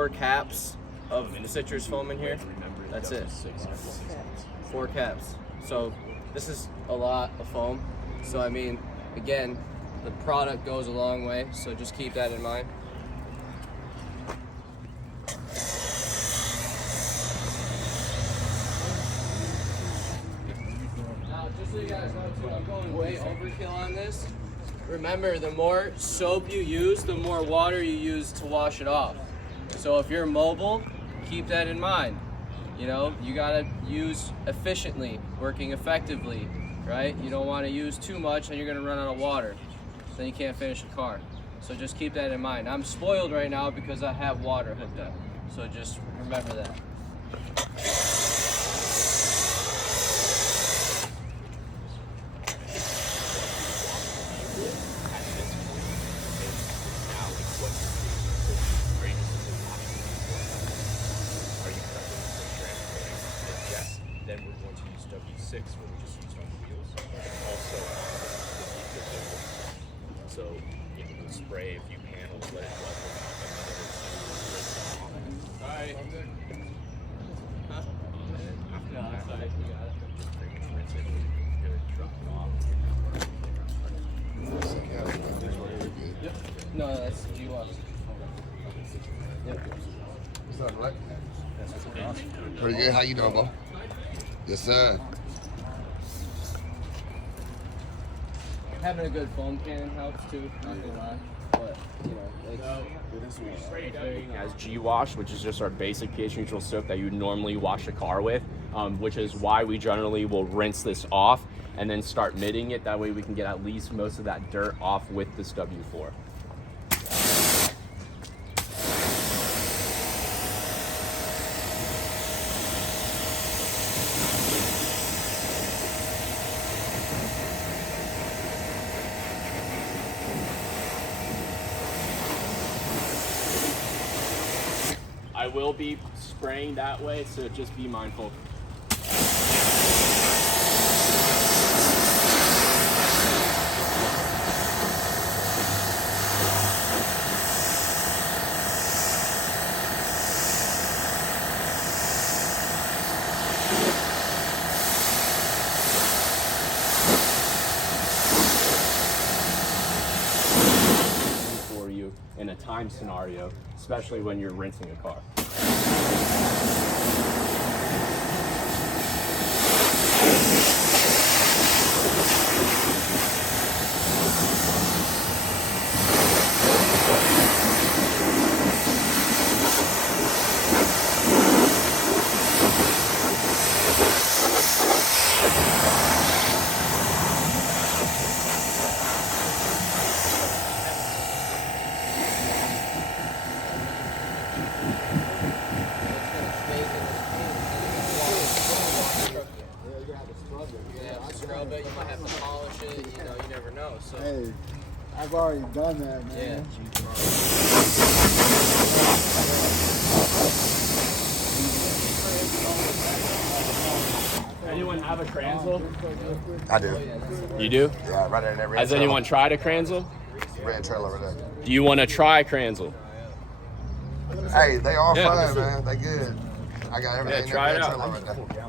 4 caps of citrus foam in here. That's it. 4 caps. So this is a lot of foam. So I mean, again, the product goes a long way. So just keep that in mind. Now, just so you guys know too, I'm going way overkill on this. Remember, the more soap you use, the more water you use to wash it off. So if you're mobile, keep that in mind. You know, you gotta use efficiently, working effectively, right? You don't wanna use too much and you're gonna run out of water. Then you can't finish the car. So just keep that in mind. I'm spoiled right now because I have water hooked up. So just remember that. Then we're going to use W6, where we just used on the wheels. Also, so you can spray a few panels, let it run for about a minute or two. Alright, I'm good. Huh? And then after that, you got it. Just pretty much rinse it. Good, drop it off. Yep. No, that's G-Wash. Yep. What's up, right? Pretty good. How you doing, bro? Yes, sir. Having a good foam cannon helps too, not gonna lie. But, you know, As G-Wash, which is just our basic pH neutral soap that you would normally wash a car with, which is why we generally will rinse this off and then start mitting it. That way we can get at least most of that dirt off with this W4. I will be spraying that way, so just be mindful. For you in a time scenario, especially when you're rinsing a car. Scrub it, you might have to polish it, you know, you never know. So hey, I've already done that, man. Anyone have a Kranzel? I do. You do? Yeah, right there in that red Has trailer. anyone tried a Kranzel? Red trailer right there. Do you want to try Kranzel? Hey, they all Yeah. fine, man. They good. I got everything Yeah, try in it that out. red trailer right there.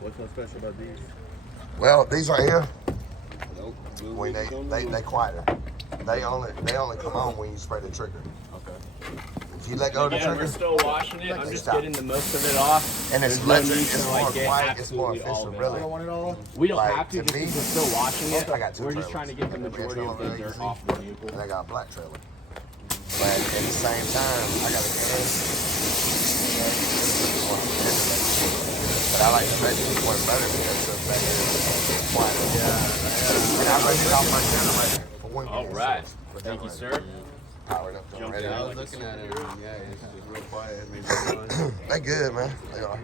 What's so special about these? Well, these right here, when they quieter. They only come on when you spray the trigger. Okay. If you let go of the Yeah, we're trigger, still washing it. I'm just Stop. getting the most of it off. and it's There's no electric, need it's to, more like, get quiet, it's more absolutely all efficient, of it really. I want it all. We don't Like, have to to just me, because we're still washing it. I got two We're just trailers. trying to get the I got red majority of trailer the that you dirt see, off the vehicle. and I got a black trailer. But at the same time, I got a gas. But I like the fact that it's one better because of that it's quiet. Yeah. And I run it off my generator for one All gas. right. But Thank you, that sir. one powered up. Jump Ready. in. I was looking at it, and yeah, it's just real quiet. Maybe noise. They good, man. They are.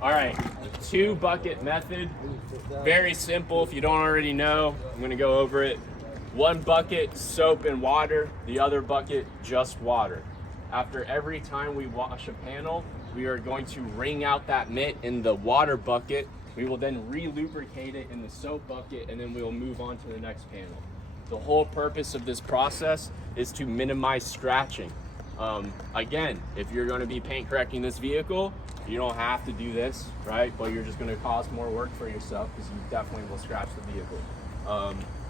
All right, 2 bucket method. Very simple. If you don't already know, I'm going to go over it. 1 bucket soap and water, the other bucket just water. After every time we wash a panel, we are going to wring out that mitt in the water bucket. We will then re-lubricate it in the soap bucket, and then we will move on to the next panel. The whole purpose of this process is to minimize scratching. Again, if you're going to be paint correcting this vehicle, you don't have to do this, right? But you're just going to cause more work for yourself because you definitely will scratch the vehicle.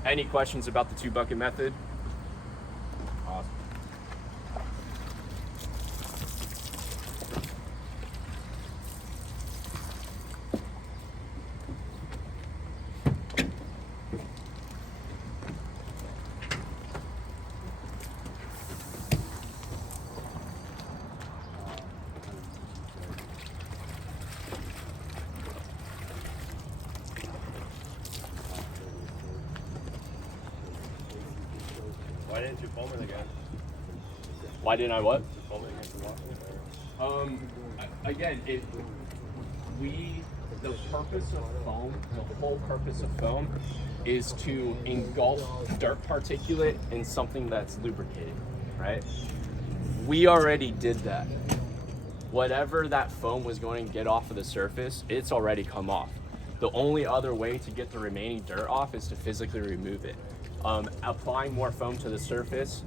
Any questions about the 2-bucket method? Awesome. Why didn't you foam it again? Why didn't I what? Foam it against the washing? Again, the purpose of foam, the whole purpose of foam is to engulf dirt particulate in something that's lubricated, right? We already did that. Whatever that foam was going to get off of the surface, it's already come off. The only other way to get the remaining dirt off is to physically remove it. Applying more foam to the surface,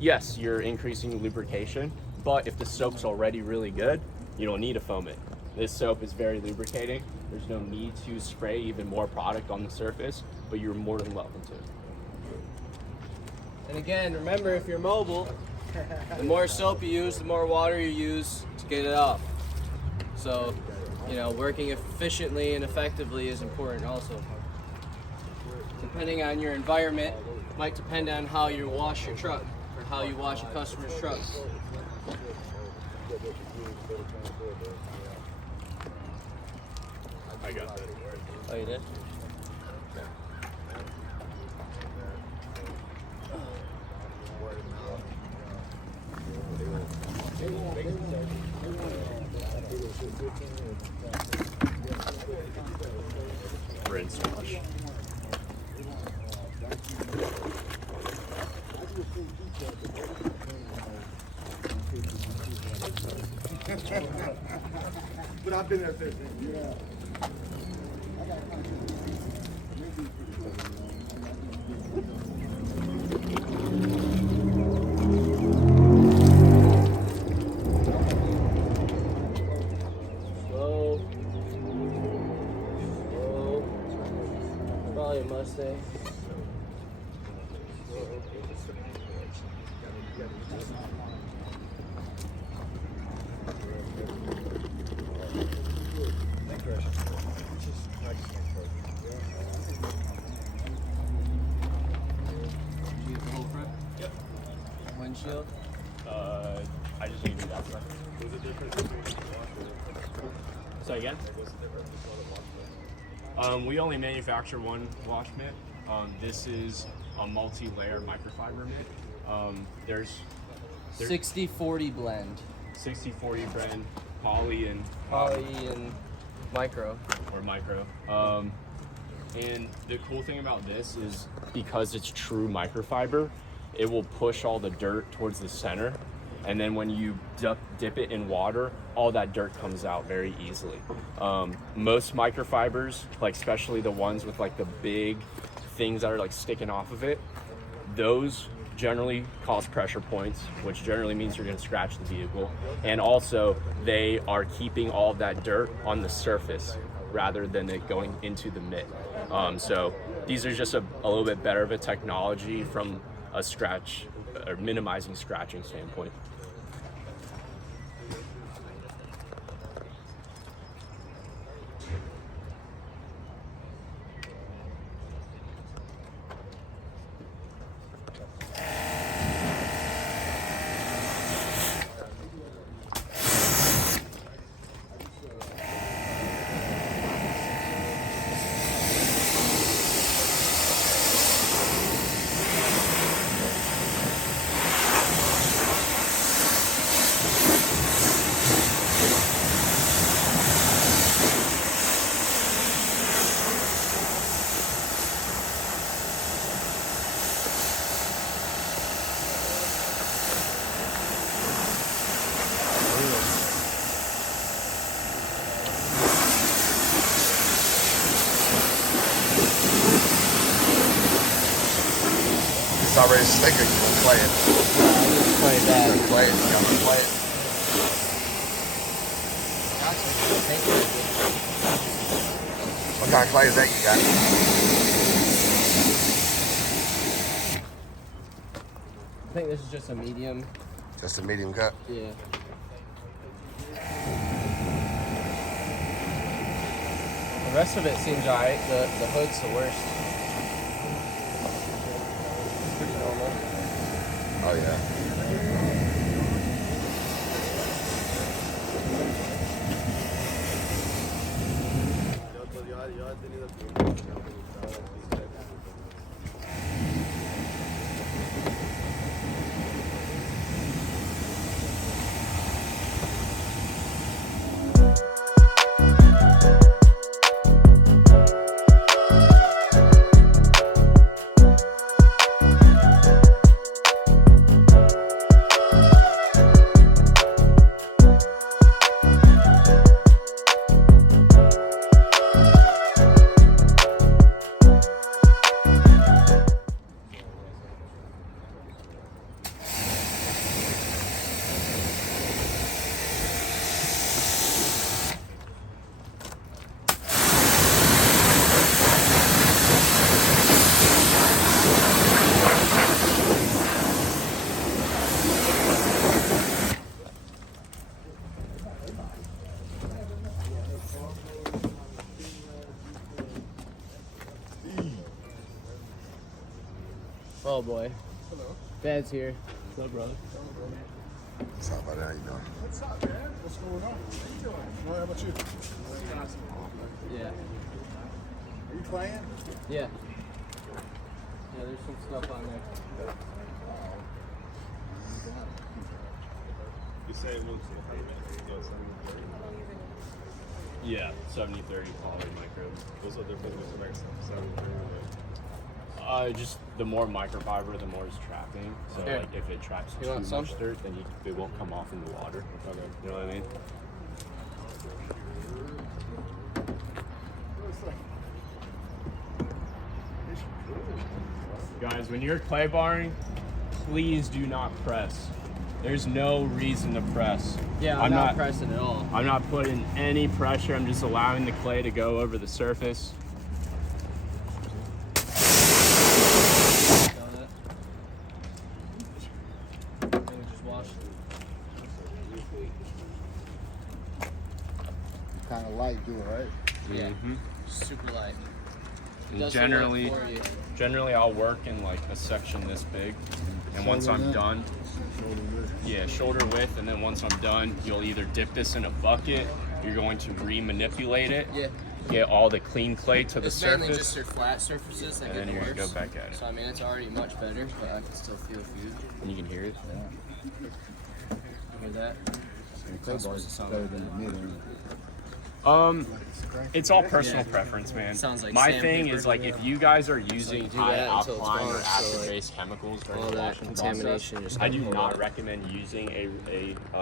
yes, you're increasing lubrication, but if the soap's already really good, you don't need to foam it. This soap is very lubricating. There's no need to spray even more product on the surface, but you're more than welcome to. And again, remember, if you're mobile, the more soap you use, the more water you use to get it off. So, working efficiently and effectively is important also. Depending on your environment, might depend on how you wash your truck or how you wash a customer's truck. I got that. Oh, you did? Rinse wash. But I've been there 15. Yeah. Slow. Probably a Mustang. Windshield. I just need to do that stuff. What's the difference between the wash and So again? what's the difference between the wash and We only manufacture one wash mitt. This is a multi-layer microfiber mitt. There's 60-40 blend. 60-40 brand poly and Poly and micro. or micro. And the cool thing about this is because it's true microfiber, it will push all the dirt towards the center. And then when you dip it in water, all that dirt comes out very easily. Most microfibers, like especially the ones with like the big things that are like sticking off of it, those generally cause pressure points, which generally means you're going to scratch the vehicle. And also they are keeping all of that dirt on the surface rather than it going into the mitt. So these are just a little bit better of a technology from a scratch or minimizing scratching standpoint. it's already slicker, you gonna play it. It's quite You bad. gonna play it. You gotta play it. What kind of clay is that you got? I think this is just a medium. Just a medium cut. Yeah. The rest of it seems alright. The hood's the worst. It's pretty normal. Oh yeah. yo he tenido que Oh boy. Hello. Dad's here. What's up, brother? What's up, buddy? How you doing? What's up, man? What's going on? How you doing? Well, how about you? Yeah. Are you playing? Yeah. Yeah, there's some stuff on there. You say it looks Yeah, 70-30 poly micro. what's the difference between like some Just the more microfiber, the more it's trapping. So Here. like if it traps You too want some? much dirt, then it won't come off in the water. Okay. You know what I mean? Guys, when you're clay barring, please do not press. There's no reason to press. Yeah, I'm not pressing at all. I'm not putting any pressure. I'm just allowing the clay to go over the surface. Kind of light, do it, right? Yeah. Mhm. Super light. And Does the work generally, for you. generally I'll work in like a section this big, and once I'm done, yeah, shoulder width, and then once I'm done, you'll either dip this in a bucket, you're going to re-manipulate it, Yeah. get all the clean clay to the It's mainly surface, just your flat surfaces that and get then you're worse. gonna go back at it. So I mean, it's already much better, but I can still feel a few. And you can hear it. Hear that? It's supposed to sound Better like than that. the medium. It's all personal preference, man. Sounds like My thing sandpaper is to like me. if you guys are using do high that until it's alkaline or gone, so, like, acid-based chemicals during all the that washing contamination process, just I do comes not out. recommend using a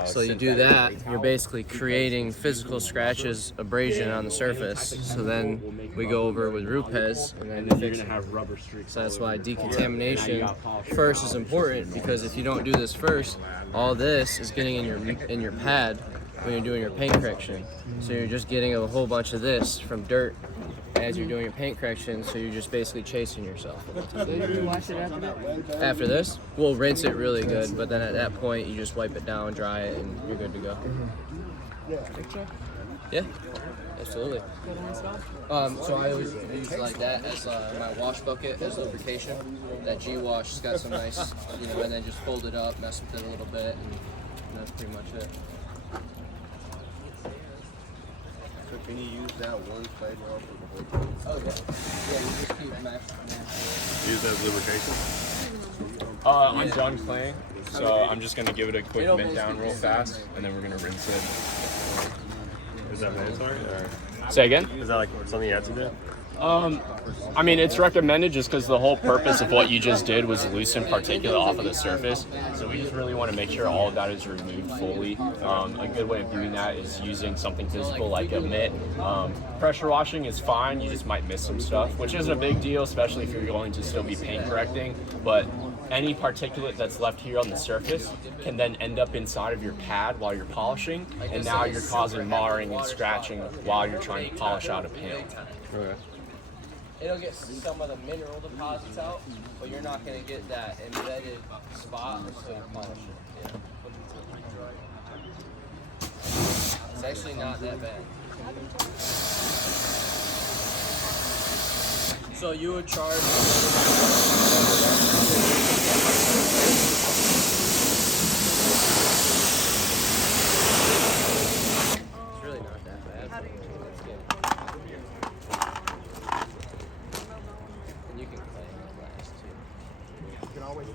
So you do synthetic that, clay you're towel. basically creating physical scratches, abrasion on the surface. So then we go over with Rupes and and then then you're fix gonna it. have rubber streaks. So that's all over why your car. decontamination Now you got polished first is polish. important, because if you don't do this first, all this is getting in your pad when you're doing your paint correction. So you're just getting a whole bunch of this from dirt as you're doing your paint correction, so you're just basically chasing yourself. After this, we'll rinse it really good, but then at that point you just wipe it down, dry it, and you're good to go. Yeah, absolutely. So I always use like that as my wash bucket as lubrication. That G-Wash's got some nice, and then just fold it up, mess with it a little bit, and that's pretty much it. So can you use that one clay bar for the whole thing? Oh yeah, yeah. You just keep mashing. Use that as lubrication? I'm done claying, so I'm just gonna give it a quick It mitt almost down be real the same fast, thing. and then we're gonna rinse it. Is that mandatory or Say again? is that like something you have to do? I mean, it's recommended just because the whole purpose of what you just did was loosen particulate off of the surface. So we just really want to make sure all of that is removed fully. A good way of doing that is using something physical like a mitt. Pressure washing is fine. You just might miss some stuff, which isn't a big deal, especially if you're going to still be paint correcting. But any particulate that's left here on the surface can then end up inside of your pad while you're polishing, and now you're causing marring and scratching while you're trying to polish out a panel. Okay. It'll get some of the mineral deposits out, but you're not going to get that embedded spot until you polish it. Yeah. It's actually not that bad. So you would charge. It's really not that bad. It's good. And you can play in glass too. You can always you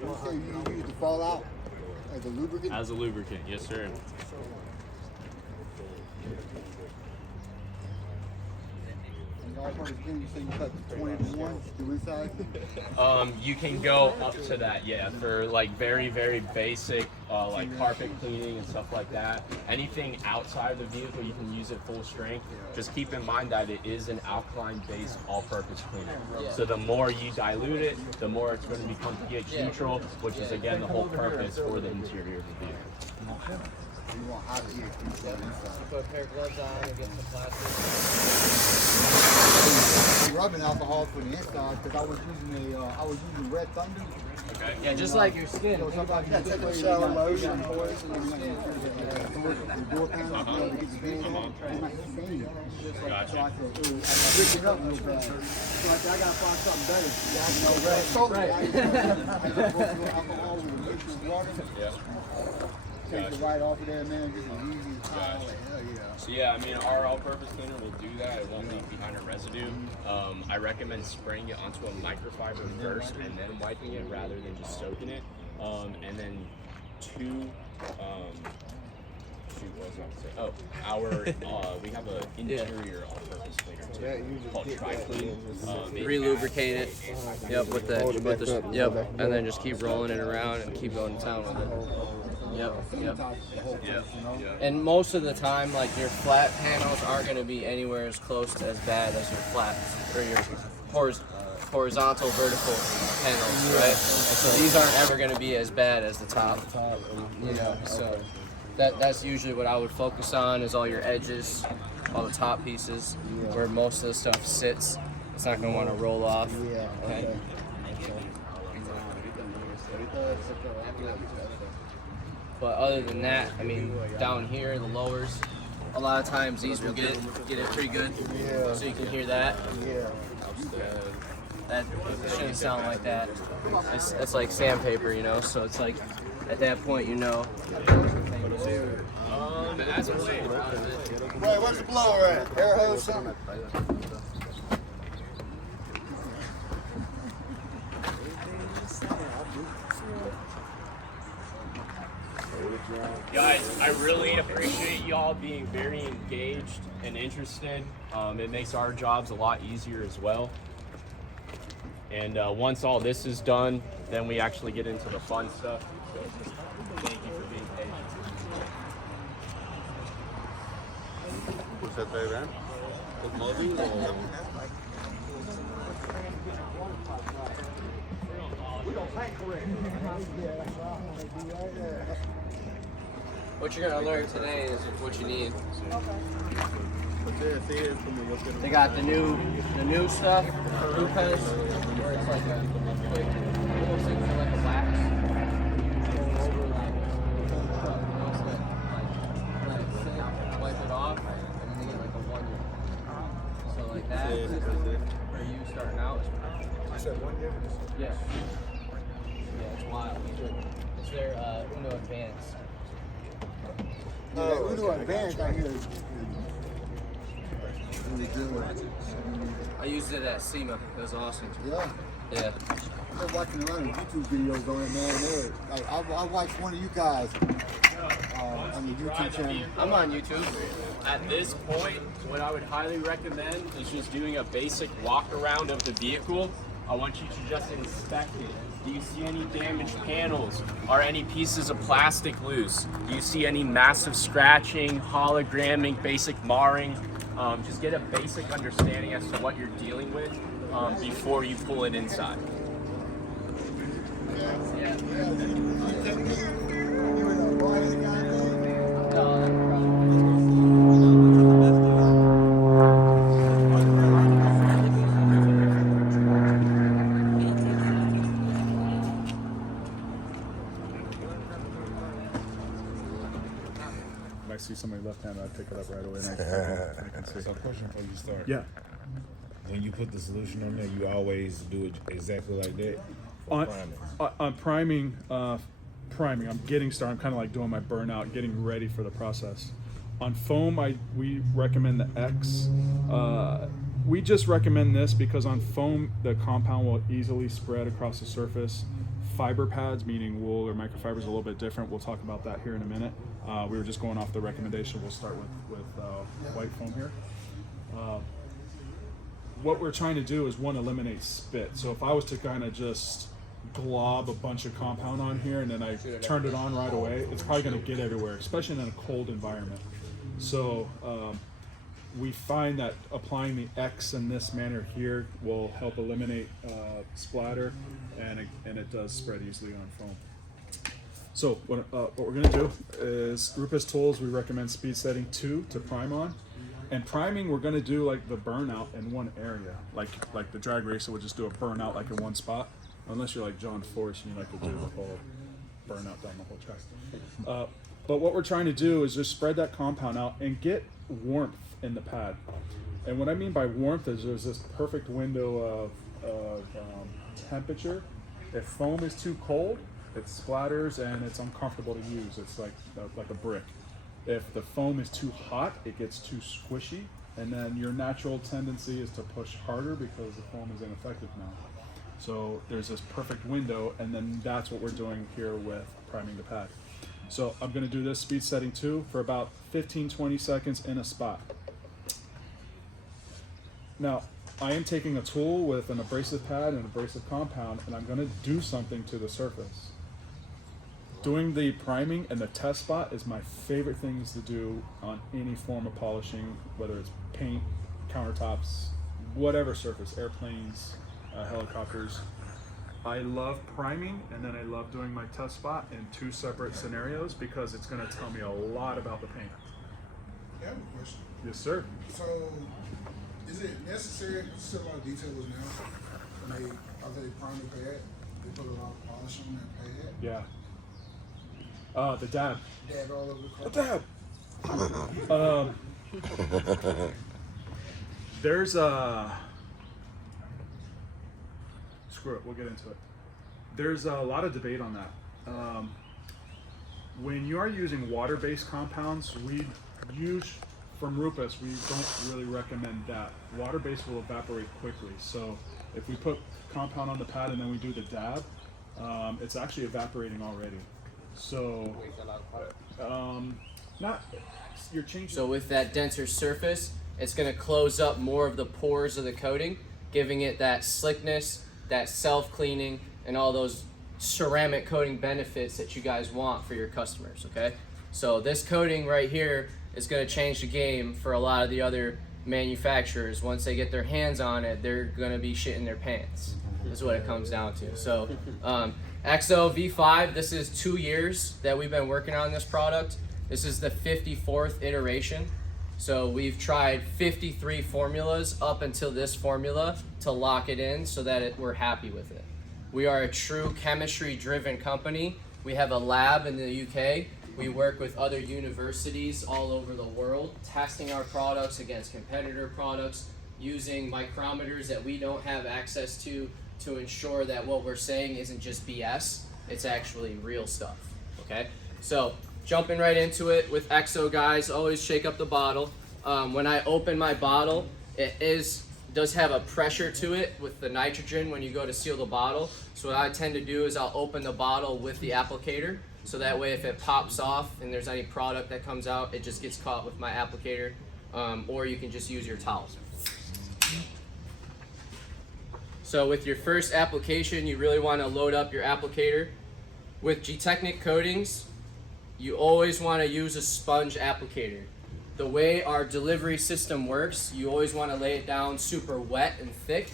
use the fallout as a lubricant. As a lubricant, yes, sir. All-purpose cleaner, you say you cut 20 to 1, do inside? You can go up to that, yeah, for like very, very basic, like carpet cleaning and stuff like that. Anything outside of the vehicle, you can use it full strength. Just keep in mind that it is an alkaline-based all-purpose cleaner. So the more you dilute it, the more it's going to become pH neutral, which is again the whole purpose for the interior of the vehicle. You want hot pH inside. You put a pair of gloves on and get the plastic. Rubbing alcohol for the inside because I was using Red Thunder. Okay. Yeah, just like your skin. So sometimes you take a shower lotion, poison, and the door panels, to get the band on. It might stain. So I said, ooh, I'm ripping up real bad. So I said, I gotta find something better. I just go through alcohol with a mixture of water. Yeah. Take the white off of there, man. Just as easy as possible. Hell yeah. So yeah, I mean, our all-purpose cleaner will do that. It won't leave behind a residue. I recommend spraying it onto a microfiber first and then wiping it rather than just soaking it. And then what was I going to say? We have an interior all-purpose cleaner too, called Tri-Clean. Re-lubricate it. Yep, with the yep, and then just keep rolling it around and keep going to town with it. Yep. And most of the time, like your flat panels aren't going to be anywhere as close to as bad as your flat or your horizontal vertical panels, right? And so these aren't ever going to be as bad as the top. You know, so that's usually what I would focus on is all your edges, all the top pieces, where most of the stuff sits. It's not going to want to roll off. Yeah, okay. But other than that, I mean, down here, the lowers, a lot of times these will get it pretty good. Yeah. So you can hear that. Yeah. That shouldn't sound like that. It's like sandpaper, you know. So it's like at that point, you know. As a way. Wait, where's the blower at? Air hose, something? Guys, I really appreciate y'all being very engaged and interested. It makes our jobs a lot easier as well. And once all this is done, then we actually get into the fun stuff. So thank you for being patient. ¿Usted trae bien? ¿Con modding o...? What you're gonna learn today is what you need. They got the new stuff, blue pens, where it's like a quick, almost like a wax. Going over let it sit, wipe it off, and then you get like a 1 year. So like that, for you starting out. I said 1 year? Yeah. Yeah, it's wild. It's their Uno Advanced. Uno Advanced out here is really good. I used it at SEMA. It was awesome. Yeah. Yeah. I've been watching a lot of YouTube videos on it, man. Like, I watched one of you guys on the YouTube channel. I'm on YouTube. At this point, what I would highly recommend is just doing a basic walk around of the vehicle. I want you to just inspect it. Do you see any damaged panels? Are any pieces of plastic loose? Do you see any massive scratching, hologramming, basic marring? Just get a basic understanding as to what you're dealing with before you pull it inside. If I see somebody left-handed, I'd pick it up right away. And I can see. So, question before you start. Yeah. When you put the solution on there, you always do it exactly like that. On priming, I'm getting started. I'm kind of like doing my burnout, getting ready for the process. On foam, we recommend the X. We just recommend this because on foam, the compound will easily spread across the surface. Fiber pads, meaning wool or microfiber, is a little bit different. We'll talk about that here in a minute. We were just going off the recommendation. We'll start with white foam here. What we're trying to do is, one, eliminate spit. So if I was to kind of just glob a bunch of compound on here and then I turned it on right away, it's probably going to get everywhere, especially in a cold environment. So we find that applying the X in this manner here will help eliminate splatter, and it does spread easily on foam. So what we're going to do is, Rupes tools, we recommend speed setting 2 to prime on. And priming, we're going to do like the burnout in one area, like the drag racer would just do a burnout like in one spot, unless you're like John Force and you like to do the whole burnout down the whole track. But what we're trying to do is just spread that compound out and get warmth in the pad. And what I mean by warmth is there's this perfect window of temperature. If foam is too cold, it splatters and it's uncomfortable to use. It's like a brick. If the foam is too hot, it gets too squishy, and then your natural tendency is to push harder because the foam is ineffective now. So there's this perfect window, and then that's what we're doing here with priming the pad. So I'm going to do this speed setting 2 for about 15-20 seconds in a spot. Now, I am taking a tool with an abrasive pad and abrasive compound, and I'm going to do something to the surface. Doing the priming and the test spot is my favorite things to do on any form of polishing, whether it's paint, countertops, whatever surface, airplanes, helicopters. I love priming, and then I love doing my test spot in 2 separate scenarios because it's going to tell me a lot about the paint. I have a question. Yes, sir. So, is it necessary? Still a lot of details now. When they prime the pad, they put a lot of polish on that pad. Yeah. The dab. Dab all over the car. The dab. There's a. Screw it. We'll get into it. There's a lot of debate on that. When you are using water-based compounds, from Rupes, we don't really recommend that. Water-based will evaporate quickly. So if we put compound on the pad and then we do the dab, it's actually evaporating already. So, you're changing. So with that denser surface, it's going to close up more of the pores of the coating, giving it that slickness, that self-cleaning, and all those ceramic coating benefits that you guys want for your customers, okay? So this coating right here is going to change the game for a lot of the other manufacturers. Once they get their hands on it, they're going to be shitting their pants. Is what it comes down to. So XO V5, this is 2 years that we've been working on this product. This is the 54th iteration. So we've tried 53 formulas up until this formula to lock it in so that we're happy with it. We are a true chemistry-driven company. We have a lab in the UK. We work with other universities all over the world, testing our products against competitor products, using micrometers that we don't have access to ensure that what we're saying isn't just BS, it's actually real stuff, okay? So, jumping right into it with XO, guys, always shake up the bottle. When I open my bottle, it does have a pressure to it with the nitrogen when you go to seal the bottle. So what I tend to do is I'll open the bottle with the applicator, so that way if it pops off and there's any product that comes out, it just gets caught with my applicator, or you can just use your towels. So with your first application, you really want to load up your applicator. With G-Technic coatings, you always want to use a sponge applicator. The way our delivery system works, you always want to lay it down super wet and thick.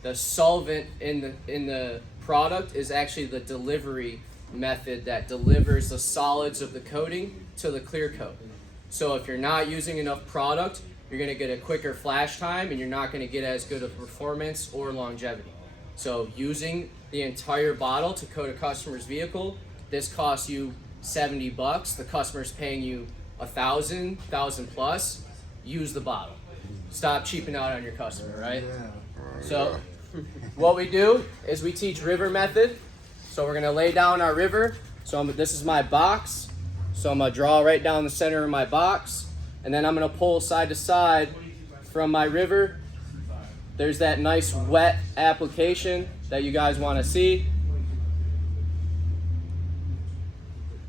The solvent in the product is actually the delivery method that delivers the solids of the coating to the clear coat. So if you're not using enough product, you're going to get a quicker flash time and you're not going to get as good of performance or longevity. So using the entire bottle to coat a customer's vehicle, this costs you $70. The customer's paying you $1,000 plus. Use the bottle. Stop cheaping out on your customer, right? So what we do is we teach river method. So we're gonna lay down our river. So this is my box. So I'm gonna draw right down the center of my box, and then I'm gonna pull side to side from my river. There's that nice wet application that you guys wanna see.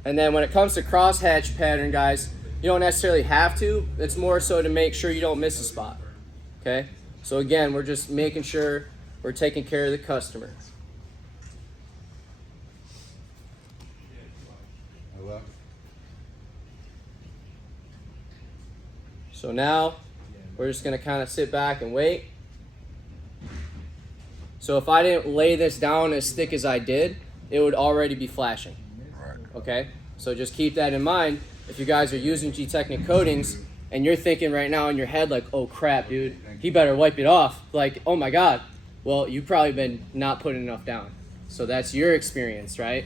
And then when it comes to crosshatch pattern, guys, you don't necessarily have to. It's more so to make sure you don't miss a spot, okay? So again, we're just making sure we're taking care of the customer. So now we're just gonna kind of sit back and wait. So if I didn't lay this down as thick as I did, it would already be flashing. Okay? So just keep that in mind. If you guys are using G-Technic coatings and you're thinking right now in your head like, oh crap, dude, he better wipe it off. Like, oh my God. Well, you've probably been not putting enough down. So that's your experience, right?